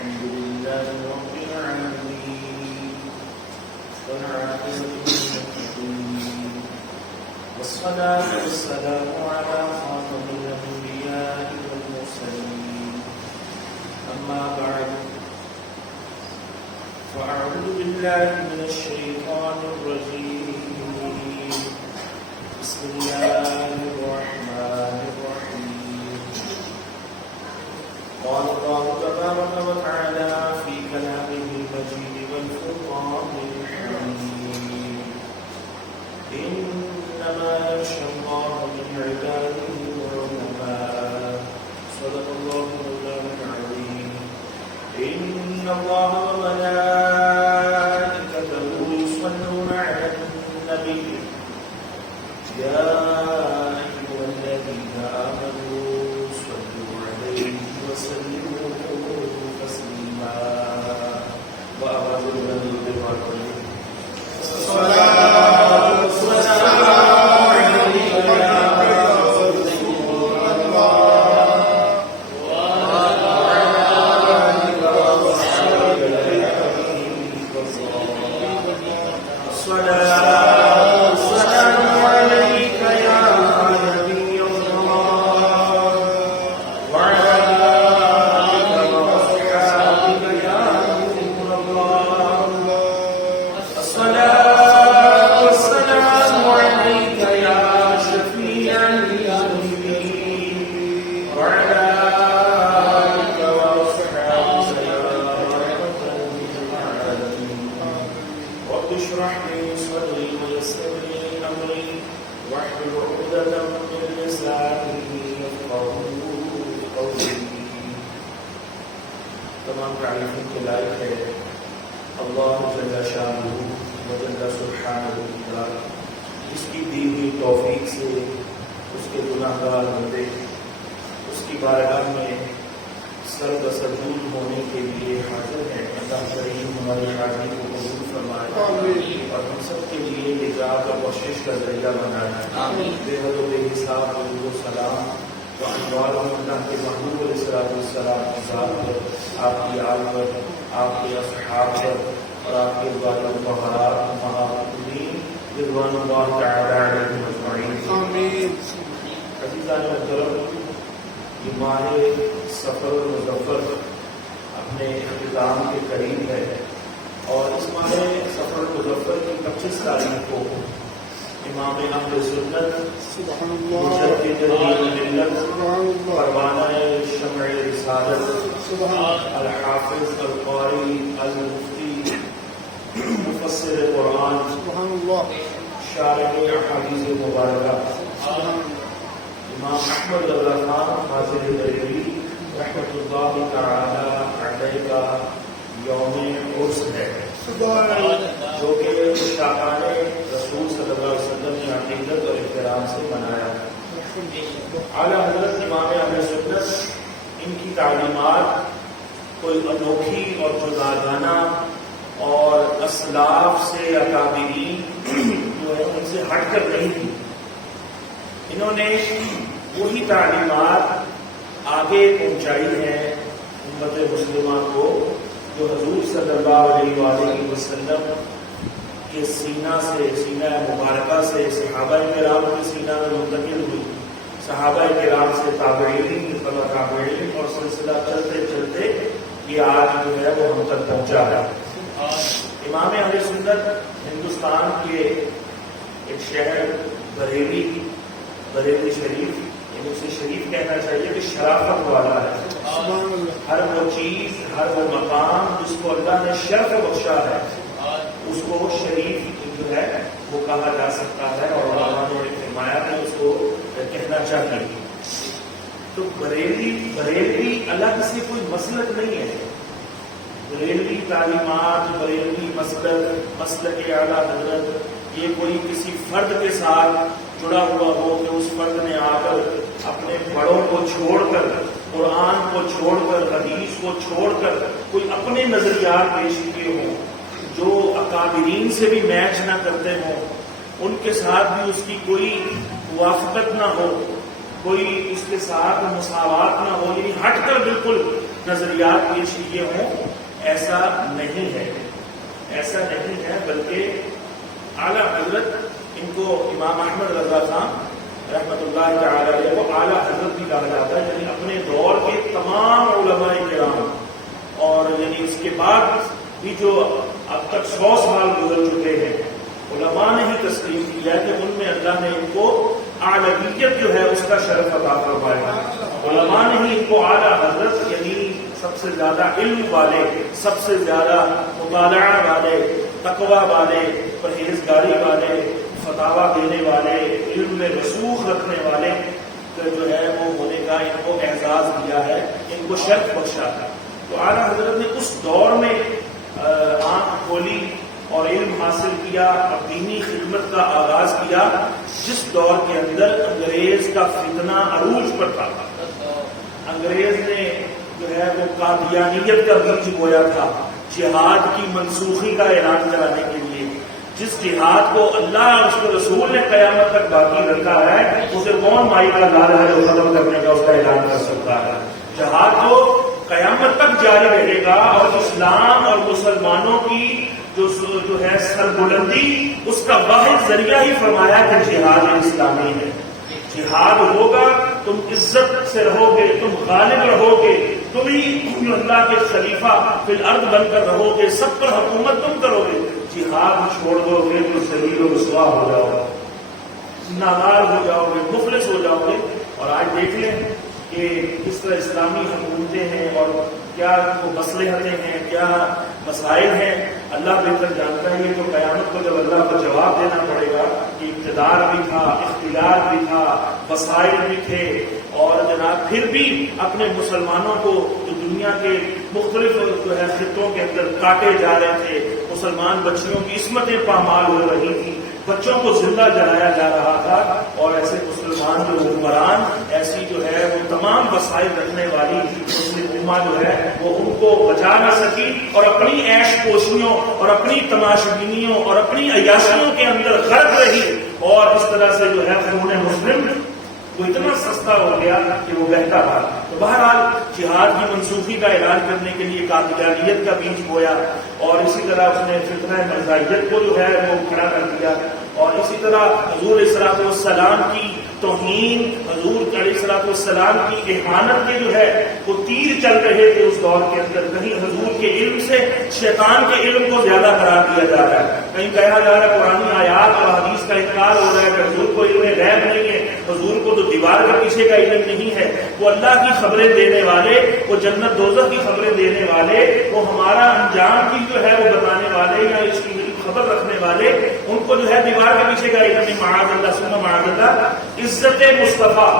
الحمد لله رب العالمين والعاقبة للمتقين والصلاة والسلام على خاتم الأنبياء والمرسلين أما بعد فأعوذ بالله من الشيطان الرجيم بسم الله الرحمن الرحيم قال الله تبارك وتعالى في كلامه المجيد والفرقان الحميد إنما يخشى الله من عباده العلماء صدق الله مولانا العظيم إن الله وملائكته يصلون على النبي يا أيها الذين آمنوا صلوا عليه وسلموا تسليما وأعوذ بالله من الصلاة والسلام عليك يا رسول الله وعلى آلك وصحبه الصلاة والسلام عليك يا نبي الله وعلى آلك وصحبه يا نور الله الصلاة والسلام عليك يا شفيع المذنبين وعلى آلك وصحبه يا رحمة للعالمين رب اشرح لي صدري ويسر لي أمري واحلل عقدة من لساني يفقهوا قولي تمام تعریفوں کے لائق ہے اللہ جل شانہ و جل سبحانہ جس کی دی ہوئی توفیق سے اس کے گناہگار بندے اس کی بارگاہ میں سر بسجود ہونے کے لیے حاضر ہیں اللہ کریم ہماری حاضری کو قبول فرمائے اور ہم سب کے لیے نجات اور بخشش کا ذریعہ بنائے بے حد و بے حساب درود و سلام و انوار اللہ کے محبوب علیہ السلام کی ذات پر آپ کی آل پر آپ کے اصحاب پر اور آپ کے طہارات محمدین رضوان اللہ تعالی علیہم اجمعین آمین عزیزان محترم یہ ماہ سفر مظفر اپنے اختتام کے قریب ہے اور اس ماہ سفر مظفر کی 25 تاریخ کو امام اہل سنت مجدد دین ملت پروانہ شمع رسالت الحافظ القاری المفتی مفسر قرآن شارح احادیث مبارکہ امام احمد اللہ خان حاضر بریلوی رحمۃ اللہ تعالی علیہ کا یوم عرس ہے جو کہ شاہان رسول صلی اللہ علیہ وسلم نے عقیدت اور احترام سے منایا اعلیٰ حضرت امام اہل سنت ان کی تعلیمات کوئی انوکھی اور جداگانہ اور اسلاف سے اکابرین جو ہے ان سے ہٹ کر نہیں تھی انہوں نے وہی تعلیمات آگے پہنچائی ہیں امت مسلمہ کو جو حضور صلی اللہ علیہ وآلہ وسلم کے سینہ مبارکہ سے صحابہ کرام کے سینہ میں منتقل ہوئی صحابہ کرام سے تابعین اور سلسلہ چلتے چلتے یہ آج جو ہے وہ ہم تک پہنچا ہے امام اہل سنت ہندوستان کے ایک شہر بریلی شریف اسے شریف کہنا چاہیے کہ شرافت والا ہے ہر وہ چیز ہر وہ مقام جس کو اللہ نے شرف بخشا ہے اس کو شریف جو ہے وہ کہا جا سکتا ہے اور علماء نے فرمایا کہ اس کو کہنا چاہیے تو بریلوی الگ سے کوئی مسلک نہیں ہے بریلوی تعلیمات بریلوی مسلک اعلیٰ حضرت یہ کوئی کسی فرد کے ساتھ جڑا ہوا ہو کہ اس فرد نے آ کر اپنے بڑوں کو چھوڑ کر قرآن کو چھوڑ کر حدیث کو چھوڑ کر کوئی اپنے نظریات پیش کیے ہوں جو اکابرین سے بھی میچ نہ کرتے ہوں ان کے ساتھ بھی اس کی کوئی موافقت نہ ہو کوئی اس کے ساتھ مساوات نہ ہو، یعنی ہٹ کر بالکل نظریات پیش کیے ہوں، ایسا نہیں ہے، ایسا نہیں ہے، بلکہ اعلیٰ حضرت ان کو امام احمد رضا خان رحمۃ اللہ تعالی علیہ کو اعلیٰ حضرت بھی کہا جاتا ہے، یعنی اپنے دور کے تمام علماء کرام اور یعنی اس کے بعد بھی جو اب تک 100 سال گزر چکے ہیں، علماء نے ہی تسلیم کیا ہے کہ ان میں اللہ نے ان کو اعلیت جو ہے اس کا شرف عطا فرمایا ہے۔ علماء نے ہی ان کو اعلیٰ حضرت یعنی سب سے زیادہ علم والے، سب سے زیادہ مطالعہ والے، تقوی والے، پرہیزگاری والے، فتاوی دینے والے، علم میں رسوخ رکھنے والے جو ہے وہ ہونے کا ان کو اعزاز دیا ہے، ان کو شرف بخشا ہے۔ تو اعلیٰ حضرت نے اس دور میں آنکھ کھولی اور علم حاصل کیا اور دینی خدمت کا آغاز کیا، جس دور کے اندر انگریز کا فتنہ عروج پر تھا۔ انگریز نے جو ہے وہ قادیانیت کا بیج بویا تھا، جہاد کی منسوخی کا اعلان کرانے کے لیے۔ جس جہاد کو اللہ اور اس کے رسول نے قیامت تک باقی رکھا ہے، اسے کون مائی کا لال ہے جو ختم کرنے کا اس کا اعلان کر سکتا ہے؟ جہاد کو قیامت تک جاری رہے گا، اور اسلام اور مسلمانوں کی جو ہے سربلندی اس کا واحد ذریعہ ہی فرمایا کہ جہاد اسلامی ہے۔ جہاد ہوگا، تم عزت سے رہو گے، تم غالب رہو گے، تم ہی اللہ کے خلیفہ فی الارض بن کر رہو گے، سب پر حکومت تم کرو گے۔ جہاد چھوڑ دو گے تو ذلیل و رسوا ہو جاؤ گے، ناہار ہو جاؤ گے، مفلس ہو جاؤ گے۔ اور آج دیکھ لیں کہ کس طرح اسلامی حکومتیں ہیں اور کیا وہ مصلحتیں ہیں، کیا مسائل ہیں، اللہ بہتر جانتا ہے۔ یہ تو قیامت کو جب اللہ کو جواب دینا پڑے گا کہ اقتدار بھی تھا، اختیار بھی تھا، وسائل بھی تھے، اور جناب پھر بھی اپنے مسلمانوں کو جو دنیا کے مختلف جو ہے خطوں کے اندر کاٹے جا رہے تھے، مسلمان بچیوں کی عصمتیں پامال ہو رہی تھی، بچوں کو زندہ جلایا جا رہا تھا، اور ایسے مسلمان جو حکمران ایسی جو ہے وہ تمام وسائل رکھنے والی مسلم امت جو ہے وہ ان کو بچا نہ سکی، اور اپنی عیش پوشیوں اور اپنی تماشبینیوں اور اپنی عیاشیوں کے اندر غرق رہی، اور اس طرح سے جو ہے خون مسلم وہ اتنا سستا ہو گیا کہ وہ بہتا رہا۔ تو بہرحال جہاد کی منسوخی کا اعلان کرنے کے لیے قادیانیت کا بیج بویا، اور اسی طرح اس نے فتنہ مرزائیت کو جو ہے وہ کھڑا کر دیا، اور اسی طرح حضور علیہ الصلوۃ والسلام کی توہین، حضور علیہ الصلوۃ والسلام کی اہانت کے جو ہے وہ تیر چل رہے تھے اس دور کے اندر۔ کہیں حضور کے علم سے شیطان کے علم کو زیادہ قرار دیا جا رہا ہے، کہیں کہا جا رہا ہے قرآن آیات اور حدیث کا انکار ہو رہا ہے کہ حضور کو علم غیب نہیں ہے، حضور کو تو دیوار کے پیچھے کا علم نہیں ہے، وہ اللہ کی خبریں دینے والے، وہ جنت دوزخ کی خبریں دینے والے، وہ ہمارا انجام کی جو ہے وہ بتانے والے یا اس کی خبر رکھنے والے، ان کو جو ہے دیوار کے پیچھے کا علم نہیں۔ معاذ اللہ ثم معاذ اللہ، عزت مصطفیٰ،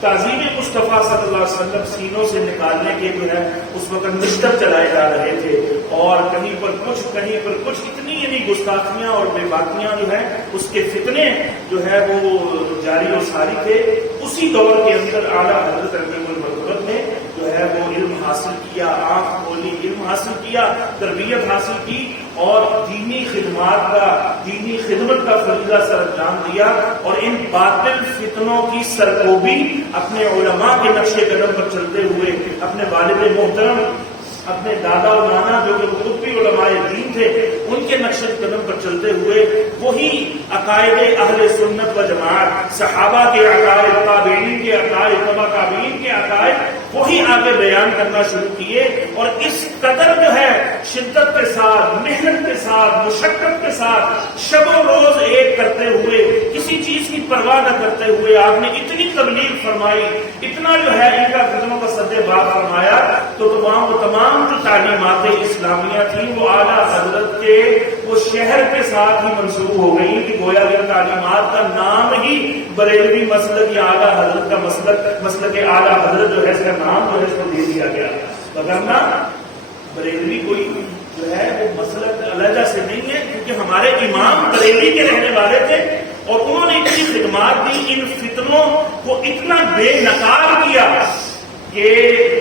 تعظیم مصطفیٰ صلی اللہ علیہ وسلم سینوں سے نکالنے کے جو ہے اس وقت مشتر چلائے جا رہے تھے، اور کہیں پر کچھ کہیں پر کچھ، اتنی یعنی گستاخیاں اور بے باکیاں جو ہے اس کے فتنے جو ہے وہ جاری و ساری تھے۔ اسی دور کے اندر اعلیٰ حضرت رحمۃ المرتبہ نے جو ہے وہ علم حاصل کیا، آنکھ کھولی، علم حاصل کیا، تربیت حاصل کی، اور دینی خدمات کا، دینی خدمت کا فریضہ سر انجام دیا، اور ان باطل فتنوں کی سرکوبی اپنے علماء کے نقش قدم پر چلتے ہوئے، اپنے والد محترم، اپنے دادا و نانا جو کہ خود بھی علماء دین تھے، ان کے نقش قدم پر چلتے ہوئے وہی عقائد اہل سنت و جماعت، صحابہ کے عقائد، تابعین کے عقائد، تبع تابعین کے عقائد، وہی آگے بیان کرنا شروع کیے، اور اس قدر جو ہے شدت کے ساتھ، محنت کے ساتھ، مشقت کے ساتھ، شب و روز ایک کرتے ہوئے، کسی چیز کی پرواہ نہ کرتے ہوئے آپ نے اتنی تبلیغ فرمائی، اتنا جو ہے ان کا قدموں کا سد باب فرمایا، تو تمام جو تعلیمات اسلامیہ تھیں وہ اعلیٰ حضرت کے وہ شہر کے ساتھ ہی منسوب ہو گئی، کہ گویا کہ تعلیمات کا نام ہی بریلوی مسلک یا اعلیٰ حضرت کا مسلک اعلیٰ حضرت جو ہے اس کا نام جو ہے اس کو دے دیا گیا، وگرنہ بریلوی کوئی جو ہے وہ مسلک علیحدہ سے نہیں ہے، کیونکہ ہمارے امام بریلی کے رہنے والے تھے، اور انہوں نے اتنی خدمات دی، ان فتنوں کو اتنا بے نقاب کیا کہ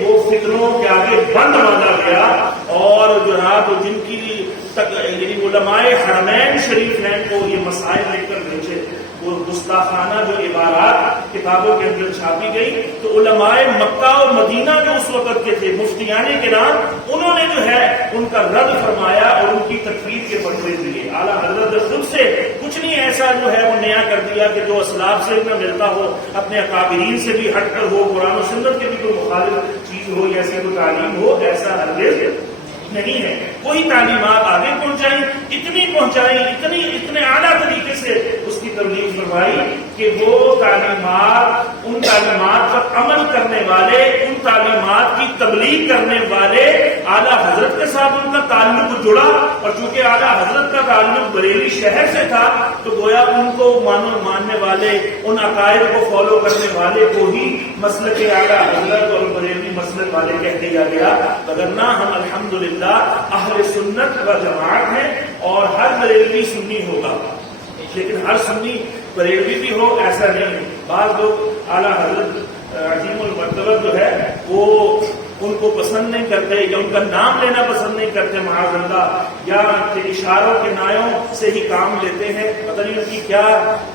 وہ فتنوں کے آگے بند باندھا گیا، اور جناب جن کی یعنی علماء حرمین شریفین کو یہ مسائل لے کر بھیجے. وہ گستاخانہ جو عبارات کتابوں کے اندر چھاپی گئی تو علماء مکہ اور مدینہ جو اس وقت کے تھے مفتیان کرام انہوں نے جو ہے ان کا رد فرمایا اور ان کی تکفیر کے فتوے دیے. اعلیٰ حضرت خود سے کچھ نہیں ایسا جو ہے وہ نیا کر دیا کہ جو اسلاف سے نہ ملتا ہو، اپنے اکابرین سے بھی ہٹ کر ہو، قرآن و سنت کے بھی کوئی مخالف چیز ہو یا ایسی کوئی تعلیم ہو، ایسا ہرگز نہیں ہے. وہی تعلیمات آگے پہنچائی اتنے اعلیٰ طریقے سے اس کی تبلیغ فرمائی کہ وہ تعلیمات، ان تعلیمات پر عمل کرنے والے، ان تعلیمات کی تبلیغ کرنے والے اعلیٰ حضرت کے ساتھ ان کا تعلق جڑا. اور چونکہ اعلیٰ حضرت کا تعلق بریلی شہر سے تھا تو گویا ان کو ماننے والے، ان عقائد کو فالو کرنے والے کو ہی مسلک اعلیٰ حضرت اور بریلی مسلک والے کہہ دیا گیا. وگرنہ ہم الحمدللہ اہل سنت و جماعت ہیں اور ہر بریلوی سنی ہوگا، لیکن ہر سنی بریلوی بھی ہو ایسا نہیں ہے. بعض لوگ اعلیٰ حضرت عظیم المرتبہ جو ہے وہ ان کو پسند نہیں کرتے یا ان کا نام لینا پسند نہیں کرتے معاذ اللہ، یا اشاروں کے نایوں سے ہی کام لیتے ہیں. پتہ نہیں ان کی کیا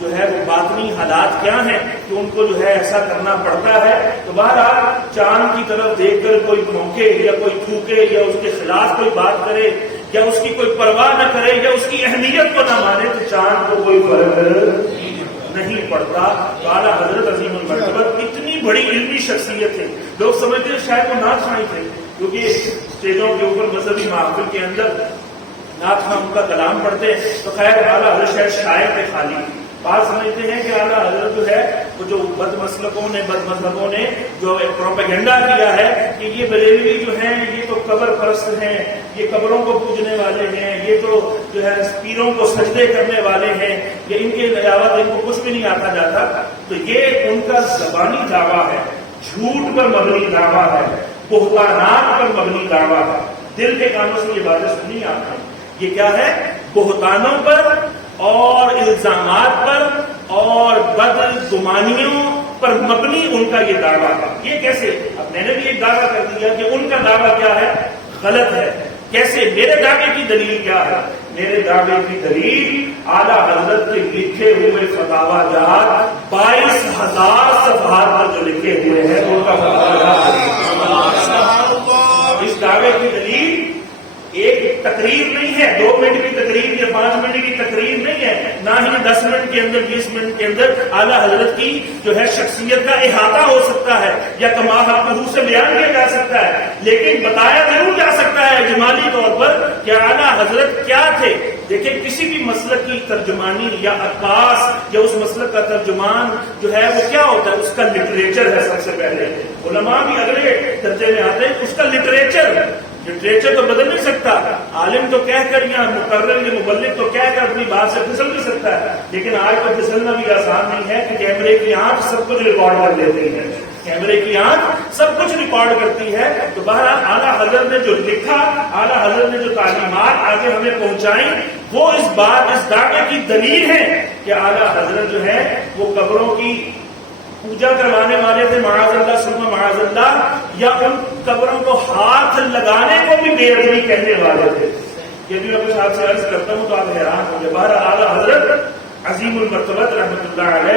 جو ہے وہ باطنی حالات کیا ہیں کہ ان کو جو ہے ایسا کرنا پڑتا ہے. تو بہرحال چاند کی طرف دیکھ کر کوئی بھونکے یا کوئی تھوکے یا اس کے خلاف کوئی بات کرے یا اس کی کوئی پرواہ نہ کرے یا اس کی اہمیت کو نہ مانے تو چاند کو کوئی فرق نہیں پڑتا. اعلیٰ حضرت عظیم المرتبہ اتنی بڑی علمی شخصیت ہے، لوگ سمجھتے ہیں شاید وہ نعت خواں تھے، کیونکہ اسٹیجوں کے اوپر مذہبی محفل کے اندر نعت خواں ان کا کلام پڑھتے ہیں تو خیر اعلیٰ حضرت شاید شاعر تھے خالی. بات سمجھتے ہیں کہ اعلیٰ حضرت جو ہے وہ جو بد مسلکوں نے، بد مذہبوں نے جو پروپیگنڈا کیا ہے کہ یہ بریلوی جو ہیں یہ تو قبر پرست ہیں، یہ قبروں کو پوجنے والے ہیں، یہ تو جو ہے پیروں کو سجدے کرنے والے ہیں، یہ ان کے علاوہ ان کو کچھ بھی نہیں آتا جاتا. تو یہ ان کا زبانی دعویٰ ہے، جھوٹ پر مبنی دعویٰ ہے، بہتانات پر مبنی دعویٰ ہے. دل کے کانوں سے یہ باتیں سنی آپ نے. یہ کیا ہے؟ بہتانوں پر اور الزامات پر اور بدگمانیوں پر مبنی ان کا یہ دعویٰ ہے. یہ کیسے؟ اب میں نے بھی ایک دعویٰ کر دیا کہ ان کا دعویٰ کیا ہے؟ غلط ہے. کیسے؟ میرے دعوے کی دلیل کیا ہے؟ میرے دعوے کی دلیل اعلیٰ حضرت کے لکھے ہوئے فتاوی جات 22,000 صفحات پر جو لکھے ہوئے ہیں ان کا فتاوی جات. اس دعوے کی دلیل ایک تقریر نہیں ہے، 2 منٹ کی تقریر یا 5 منٹ کی تقریر نہیں ہے، نہ ہی 10 منٹ کے اندر 20 منٹ کے اندر اعلیٰ حضرت کی جو ہے شخصیت کا احاطہ ہو سکتا ہے یا کما حقہ سے بیان کیا جا سکتا ہے، لیکن بتایا ضرور جا سکتا ہے اجمالی طور پر کہ اعلیٰ حضرت کیا تھے. دیکھیں کسی بھی مسلک کی ترجمانی یا عکاس یا اس مسلک کا ترجمان جو ہے وہ کیا ہوتا ہے؟ اس کا لٹریچر ہے. سب سے پہلے علماء بھی اگلے درجے میں آتے ہیں. اس کا لٹریچر تو بدل نہیں سکتا. عالم تو کہہ کر یا مقرر یا مبلغ تو کہہ کر اپنی بات سے پھسل بھی سکتا ہے، لیکن آج تو پھسلنا بھی آسان نہیں ہے کہ کیمرے کی آنکھ سب کچھ ریکارڈ کر لیتی ہے. کیمرے کی آنکھ سب کچھ ریکارڈ کرتی ہے. تو بہرحال اعلیٰ حضرت نے جو لکھا، اعلیٰ حضرت نے جو تعلیمات آگے ہمیں پہنچائیں وہ اس دعوے کی دلیل ہے کہ اعلیٰ حضرت جو ہے وہ قبروں کی پوجا کروانے والے تھے معاذ اللہ ثم معاذ اللہ، یا ان قبروں کو ہاتھ لگانے کو بھی بے ادبی کہنے والے تھے. یہ بھی میں کچھ آپ سے عرض کرتا ہوں تو آپ حیران ہوں گے. بہرحال اعلیٰ حضرت عظیم المرتبہ رحمۃ اللہ علیہ